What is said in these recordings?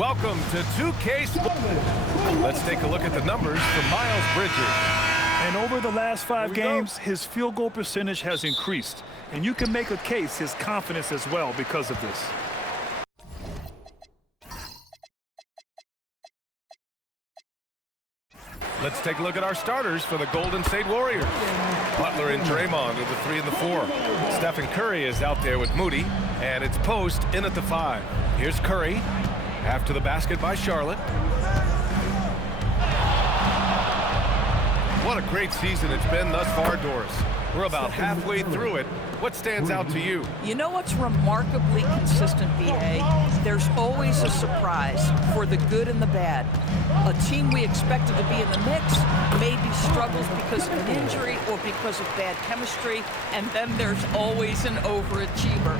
Welcome to 2K Sports. Let's take a look at the numbers from Miles Bridges. And over the last 5 games, his field goal percentage has increased. And you can make a case his confidence as well because of this. Let's take a look at our starters for the Golden State Warriors. Butler and Draymond are the 3 and the 4. Stephen Curry is out there with Moody, and it's Post in at the 5. Here's Curry after the basket by Charlotte. What a great season it's been thus far, Doris. We're about halfway through it. What stands out to you? You know what's remarkably consistent, BA? There's always a surprise for the good and the bad. A team we expected to be in the mix maybe struggles because of an injury or because of bad chemistry, and then there's always an overachiever.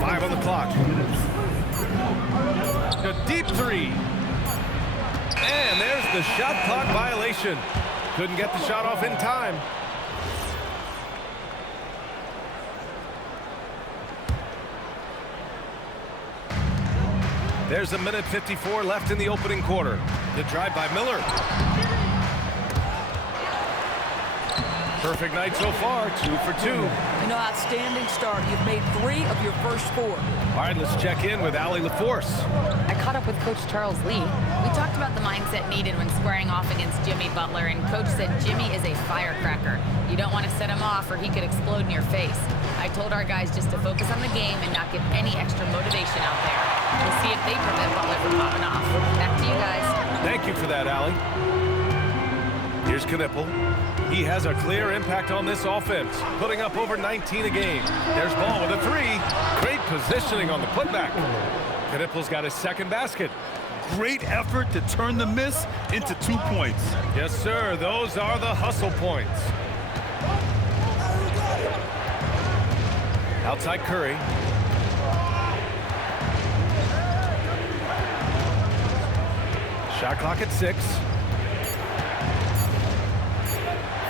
5 on the clock. A deep 3. And there's the shot clock violation. Couldn't get the shot off in time. There's a minute 54 left in the opening quarter. The drive by Miller. Perfect night so far, 2 for 2. You know, outstanding start. You've made 3 of your first 4. All right, let's check in with Allie LaForce. I caught up with Coach Charles Lee. We talked about the mindset needed when squaring off against Jimmy Butler, and Coach said Jimmy is a firecracker. You don't want to set him off or he could explode in your face. I told our guys just to focus on the game and not give any extra motivation out there. We'll see if they prevent Butler from popping off. Back to you guys. Thank you for that, Allie. Here's Knipple. He has a clear impact on this offense, putting up over 19 a game. There's Ball with a 3. Great positioning on the putback. Knipple's got his second basket. Great effort to turn the miss into 2 points. Yes, sir. Those are the hustle points. Outside Curry. Shot clock at 6.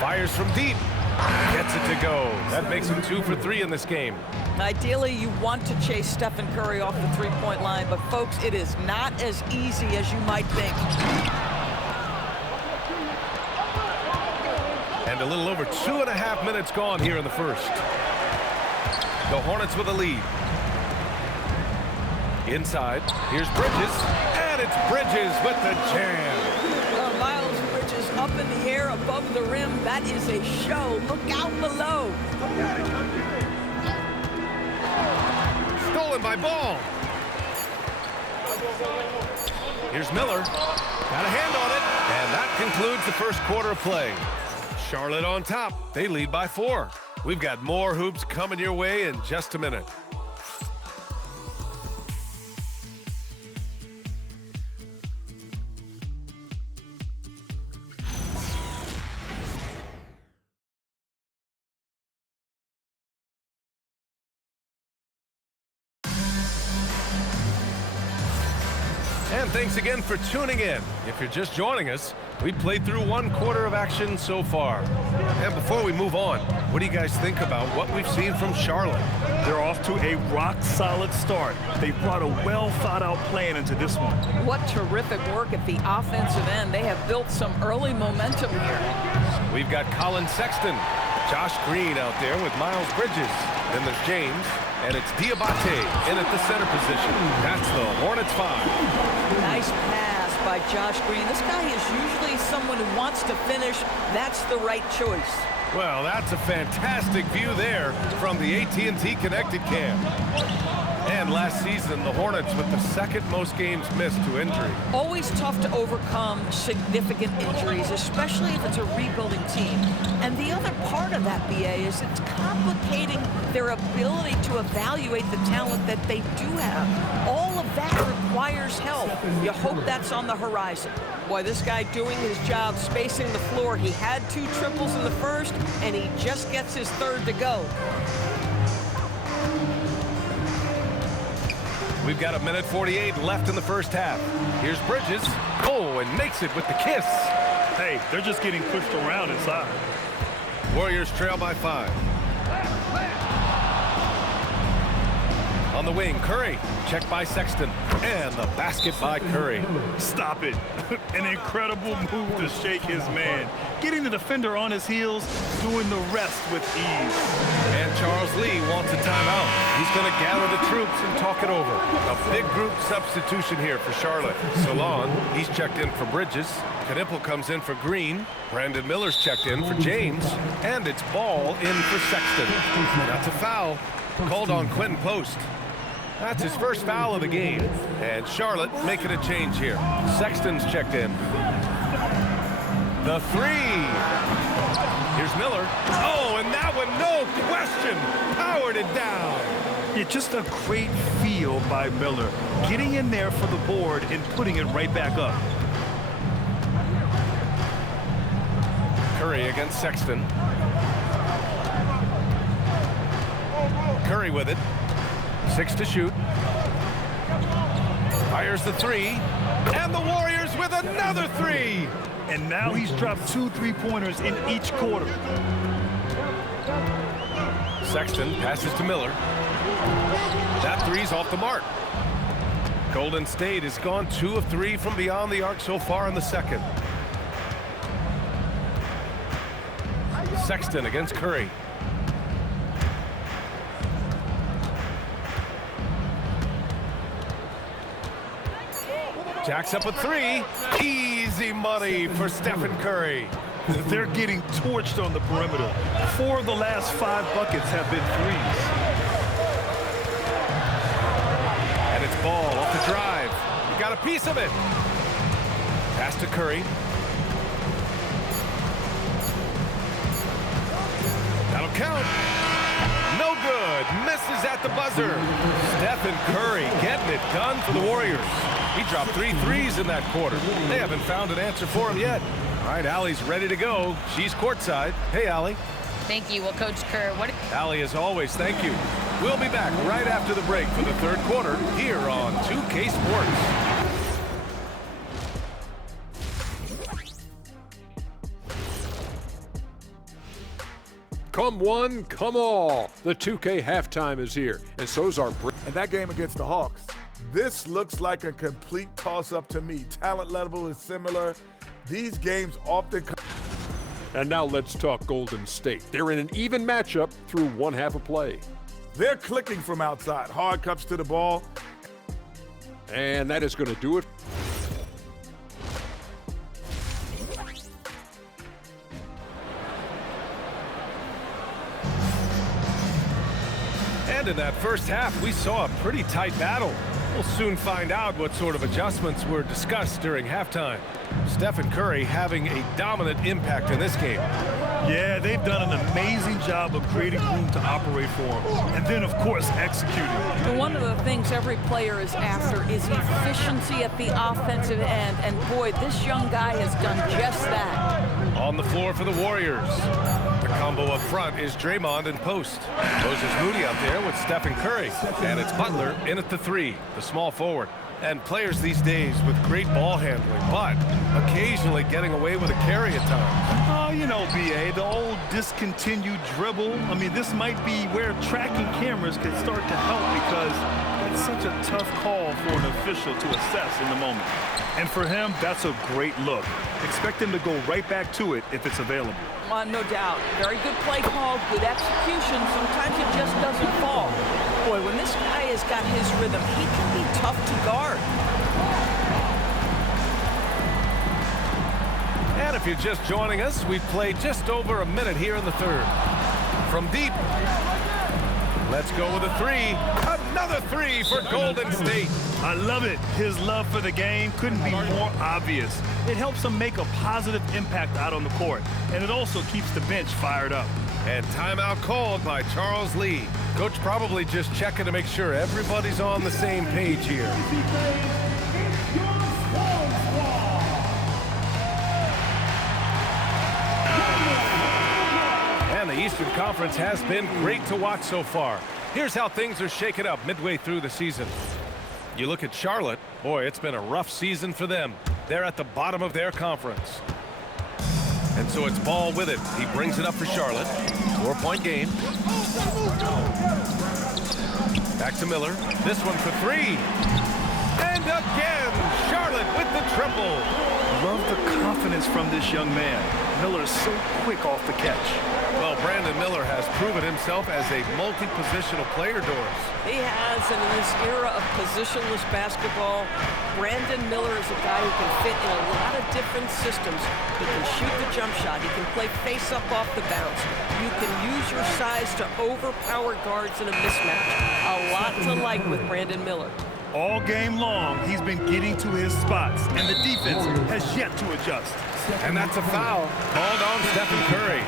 Fires from deep. Gets it to go. That makes him 2 for 3 in this game. Ideally, you want to chase Stephen Curry off the three-point line, but folks, it is not as easy as you might think. And a little over 2.5 minutes gone here in the first. The Hornets with a lead. Inside, here's Bridges, and it's Bridges with the jam. Miles Bridges up in the air above the rim. That is a show. Look out below. Stolen by Ball. Here's Miller. Got a hand on it. And that concludes the first quarter of play. Charlotte on top. They lead by 4. We've got more hoops coming your way in just a minute. And thanks again for tuning in. If you're just joining us, we played through 1 quarter of action so far. And before we move on, what do you guys think about what we've seen from Charlotte? They're off to a rock-solid start. They brought a well-thought-out plan into this one. What terrific work at the offensive end. They have built some early momentum here. We've got Colin Sexton, Josh Green out there with Miles Bridges. Then there's James, and it's Diabate in at the center position. That's the Hornets 5. Nice pass by Josh Green. This guy is usually someone who wants to finish. That's the right choice. Well, that's a fantastic view there from the AT&T Connected Cam. And last season, the Hornets with the 2nd most games missed to injury. Always tough to overcome significant injuries, especially if it's a rebuilding team. And the other part of that, BA, is it's complicating their ability to evaluate the talent that they do have. All of that requires help. You hope that's on the horizon. Boy, this guy doing his job, spacing the floor. He had 2 triples in the first, and he just gets his 3rd to go. We've got a minute 48 left in the first half. Here's Bridges. Oh, and makes it with the kiss. Hey, they're just getting pushed around inside. Warriors trail by 5. On the wing, Curry. Checked by Sexton. And the basket by Curry. Stop it. An incredible move to shake his man. Getting the defender on his heels, doing the rest with ease. And Charles Lee wants a timeout. He's going to gather the troops and talk it over. A big group substitution here for Charlotte. Solon, he's checked in for Bridges. Knipple comes in for Green. Brandon Miller's checked in for James. And it's Ball in for Sexton. That's a foul. Called on Quentin Post. That's his first foul of the game. And Charlotte making a change here. Sexton's checked in. The 3. Here's Miller. Oh, and that one, no question, powered it down. Yeah, just a great feel by Miller. Getting in there for the board and putting it right back up. Curry against Sexton. Curry with it. 6 to shoot. Fires the 3. And the Warriors with another 3. And now he's dropped 2 3-pointers in each quarter. Sexton passes to Miller. That 3's off the mark. Golden State has gone 2 of 3 from beyond the arc so far in the second. Sexton against Curry. Jacks up a 3. Easy money for Stephen Curry. They're getting torched on the perimeter. 4 of the last 5 buckets have been threes. And it's Ball off the drive. He got a piece of it. Pass to Curry. That'll count. No good. Misses at the buzzer. Stephen Curry getting it done for the Warriors. He dropped 3 threes in that quarter. They haven't found an answer for him yet. All right, Allie's ready to go. She's courtside. Hey, Allie. Thank you. Well, Coach Kerr, what... Allie, as always, thank you. We'll be back right after the break for the third quarter here on 2K Sports. Come one, come all. The 2K halftime is here, and so's our break. And that game against the Hawks, this looks like a complete toss-up to me. Talent level is similar. These games often come. And now let's talk Golden State. They're in an even matchup through one half of play. They're clicking from outside. Hard cups to the ball. And that is going to do it. And in that first half, we saw a pretty tight battle. We'll soon find out what sort of adjustments were discussed during halftime. Stephen Curry having a dominant impact in this game. Yeah, they've done an amazing job of creating room to operate for him. And then, of course, executing. And one of the things every player is after is efficiency at the offensive end. And boy, this young guy has done just that. On the floor for the Warriors. The combo up front is Draymond and Post. Moses Moody out there with Stephen Curry. And it's Butler in at the 3, the small forward. And players these days with great ball handling, but occasionally getting away with a carry at times. Oh, you know, B.A., the old discontinued dribble. I mean, this might be where tracking cameras can start to help because that's such a tough call for an official to assess in the moment. And for him, that's a great look. Expect him to go right back to it if it's available. No doubt. Very good play call, good execution. Sometimes it just doesn't fall. Boy, when this guy has got his rhythm, he can be tough to guard. And if you're just joining us, we've played just over a minute here in the third. From deep, let's go with a 3. Another 3 for Golden State. I love it. His love for the game couldn't be more obvious. It helps him make a positive impact out on the court, and it also keeps the bench fired up. And timeout called by Charles Lee. Coach probably just checking to make sure everybody's on the same page here. And the Eastern Conference has been great to watch so far. Here's how things are shaken up midway through the season. You look at Charlotte, boy, it's been a rough season for them. They're at the bottom of their conference. And so it's Ball with it. He brings it up for Charlotte. 4-point game. Back to Miller. This one for three. And again, Charlotte with the triple. Love the confidence from this young man. Miller is so quick off the catch. Well, Brandon Miller has proven himself as a multi-positional player, Doris. He has, and in this era of positionless basketball, Brandon Miller is a guy who can fit in a lot of different systems. He can shoot the jump shot. He can play face-up off the bounce. You can use your size to overpower guards in a mismatch. A lot to like with Brandon Miller. All game long, he's been getting to his spots, and the defense has yet to adjust. And that's a foul called on Stephen Curry.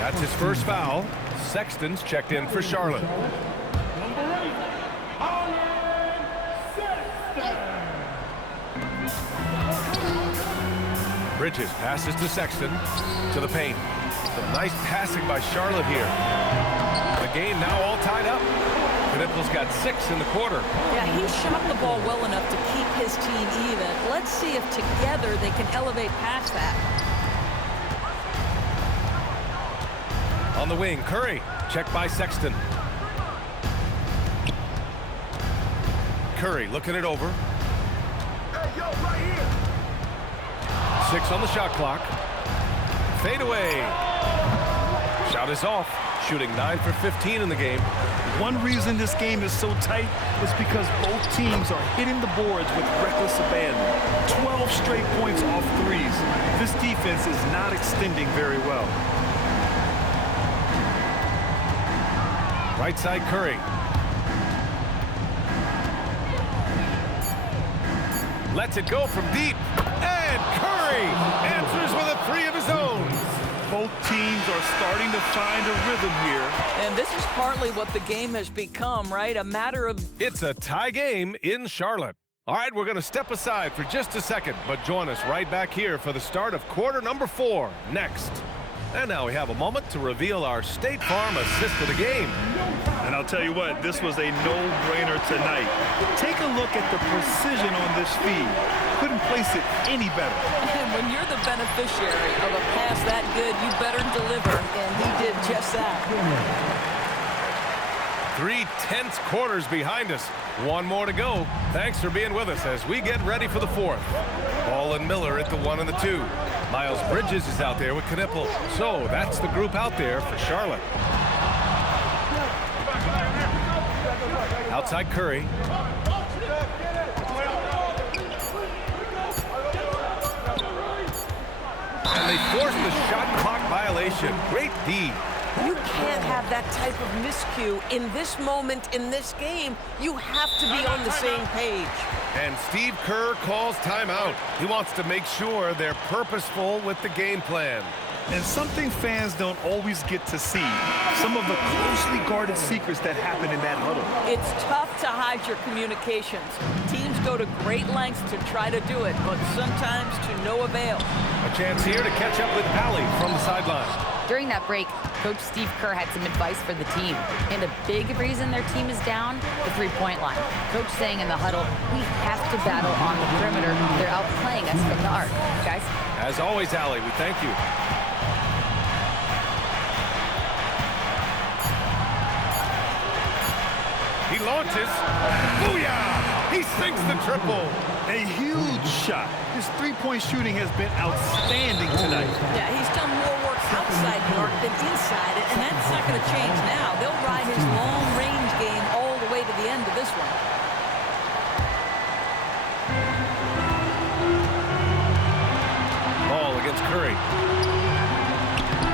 That's his first foul. Sexton's checked in for Charlotte. Bridges passes to Sexton, to the paint. Some nice passing by Charlotte here. The game now all tied up. Knippel's got 6 in the quarter. Yeah, he shot the ball well enough to keep his team even. Let's see if together they can elevate past that. On the wing, Curry, checked by Sexton. Curry looking it over. Hey, yo, right here. 6 on the shot clock. Fade away. Shot is off. Shooting 9 for 15 in the game. One reason this game is so tight is because both teams are hitting the boards with reckless abandon. 12 straight points off threes. This defense is not extending very well. Right side, Curry. Lets it go from deep. And Curry answers with a 3 of his own. Both teams are starting to find a rhythm here. And this is partly what the game has become, right? A matter of... It's a tie game in Charlotte. All right, we're going to step aside for just a second, but join us right back here for the start of quarter number 4 next. And now we have a moment to reveal our State Farm assist of the game. And I'll tell you what, this was a no-brainer tonight. Take a look at the precision on this feed. Couldn't place it any better. And when you're the beneficiary of a pass that good, you better deliver. And he did just that. 3 tense quarters behind us. One more to go. Thanks for being with us as we get ready for the 4th. Ball and Miller at the 1 and the 2. Miles Bridges is out there with Knippel. So that's the group out there for Charlotte. Outside Curry. And they force the shot clock violation. Great D. You can't have that type of miscue in this moment in this game. You have to be on the same page. And Steve Kerr calls timeout. He wants to make sure they're purposeful with the game plan. And something fans don't always get to see. Some of the closely guarded secrets that happen in that huddle. It's tough to hide your communications. Teams go to great lengths to try to do it, but sometimes to no avail. A chance here to catch up with Allie from the sideline. During that break, Coach Steve Kerr had some advice for the team. And a big reason their team is down, the three-point line. Coach saying in the huddle, we have to battle on the perimeter. They're outplaying us from the arc. Guys? As always, Allie, we thank you. He launches. Booyah! He sinks the triple. A huge shot. His three-point shooting has been outstanding tonight. Yeah, he's done more work outside the arc than inside it, and that's not going to change now. They'll ride his long-range game all the way to the end of this one. Ball against Curry.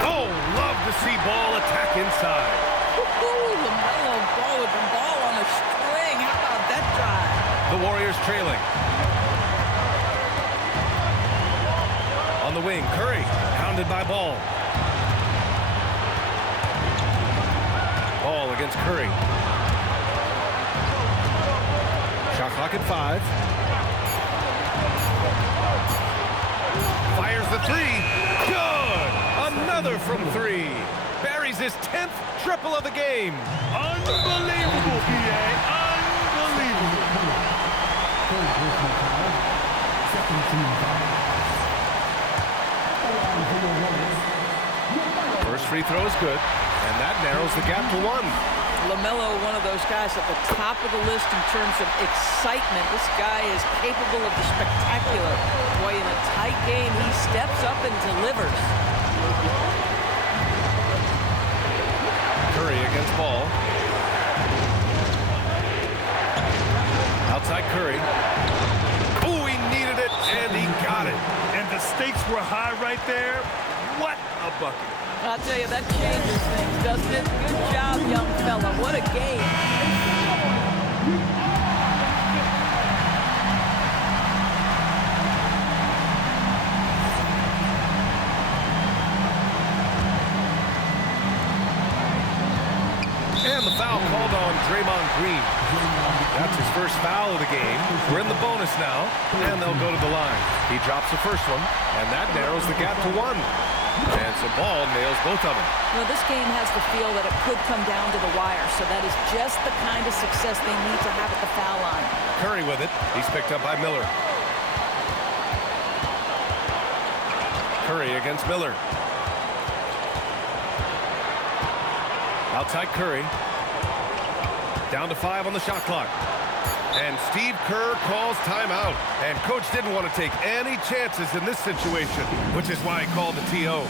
Oh, love to see Ball attack inside. Ooh, the Melo ball with the ball on a string. How about that drive? The Warriors trailing. On the wing, Curry, pounded by Ball. Ball against Curry. Shot clock at 5. Fires the 3. Good! Another from 3. Buries his 10th triple of the game. Unbelievable, PA. Unbelievable. First free throw is good, and that narrows the gap to 1. Melo, one of those guys at the top of the list in terms of excitement. This guy is capable of the spectacular. Boy, in a tight game, he steps up and delivers. Curry against ball. Outside Curry. Oh, he needed it, and he got it. And the stakes were high right there. What a bucket. I'll tell you, that changes things, doesn't it? Good job, young fella. What a game. And the foul called on Draymond Green. That's his first foul of the game. We're in the bonus now, and they'll go to the line. He drops the first one, and that narrows the gap to 1. And so Ball nails both of them. Well, this game has the feel that it could come down to the wire, so that is just the kind of success they need to have at the foul line. Curry with it. He's picked up by Miller. Curry against Miller. Outside Curry. Down to 5 on the shot clock. And Steve Kerr calls timeout. And coach didn't want to take any chances in this situation, which is why he called the TO.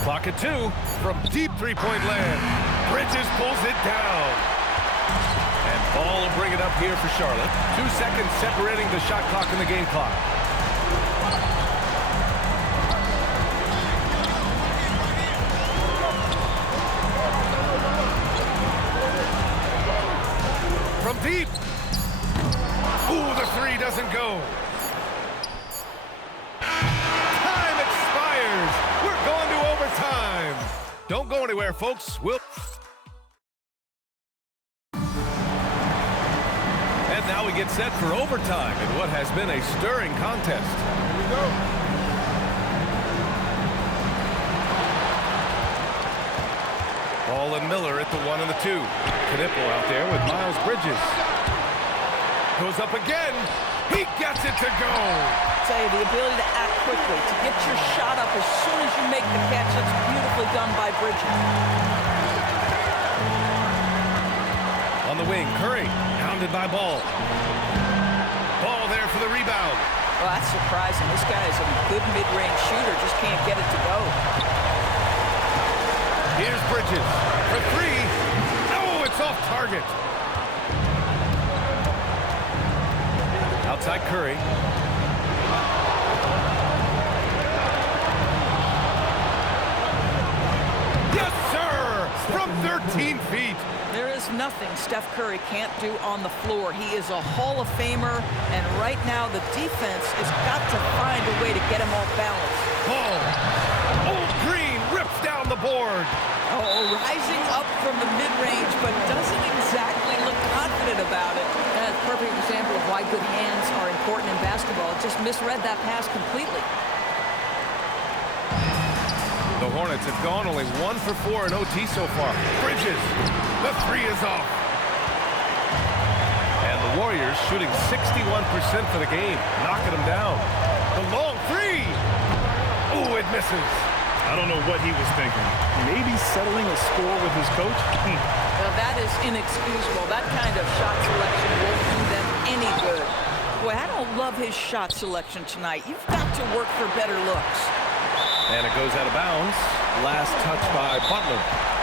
Clock at 2 from deep three-point land. Bridges pulls it down. And Ball will bring it up here for Charlotte. 2 seconds separating the shot clock and the game clock. From deep. Ooh, the 3 doesn't go. Time expires. We're going to overtime. Don't go anywhere, folks. And now we get set for overtime in what has been a stirring contest. Here we go. Ball and Miller at the 1 and the 2. Knipple out there with Miles Bridges. Goes up again. He gets it to go. I'll tell you, the ability to act quickly, to get your shot up as soon as you make the catch, that's beautifully done by Bridges. On the wing, Curry, hounded by Ball. Ball there for the rebound. Well, that's surprising. This guy is a good mid-range shooter, just can't get it to go. Here's Bridges for 3. Oh, it's off target. Outside Curry. Yes, sir! From 13 feet. There is nothing Steph Curry can't do on the floor. He is a Hall of Famer, and right now the defense has got to find a way to get him off balance. Ball. Old Green rips down the board. Oh, rising up from the mid-range, but doesn't exactly look confident about it. That's a perfect example of why good hands are important in basketball. Just misread that pass completely. The Hornets have gone only 1 for 4 in OT so far. Bridges, the 3 is off. And the Warriors shooting 61% for the game, knocking them down. The long 3. Oh, it misses. I don't know what he was thinking. Maybe settling a score with his coach? Well, that is inexcusable. That kind of shot selection won't do them any good. Boy, I don't love his shot selection tonight. You've got to work for better looks. And it goes out of bounds. Last touch by Butler.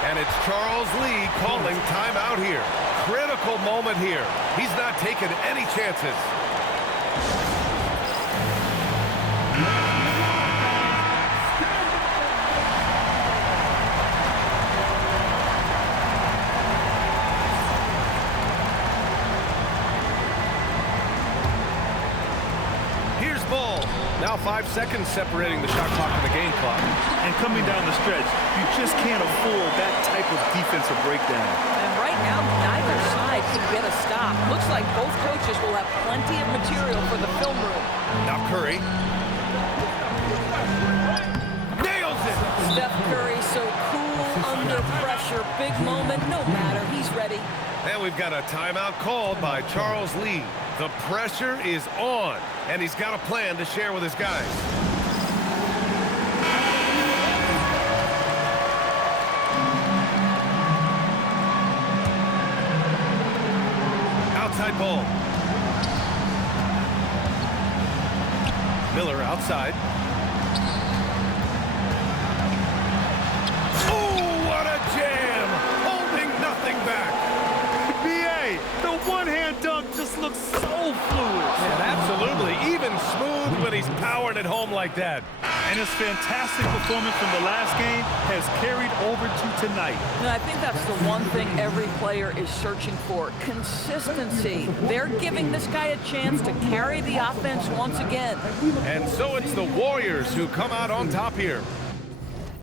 And it's Charles Lee calling timeout here. Critical moment here. He's not taking any chances. Here's Ball. Now 5 seconds separating the shot clock and the game clock. And coming down the stretch, you just can't afford that type of defensive breakdown. And right now, neither side can get a stop. Looks like both coaches will have plenty of material for the film room. Now Curry. Nails it! Steph Curry so cool under pressure. Big moment, no matter. He's ready. And we've got a timeout called by Charles Lee. The pressure is on, and he's got a plan to share with his guys. Outside ball. Miller outside. Oh, what a jam! Holding nothing back. B.A., the one-hand dunk just looks so fluid. Yeah, absolutely. Even smooth when he's powered at home like that. And his fantastic performance from the last game has carried over to tonight. No, I think that's the one thing every player is searching for, consistency. They're giving this guy a chance to carry the offense once again. And so it's the Warriors who come out on top here.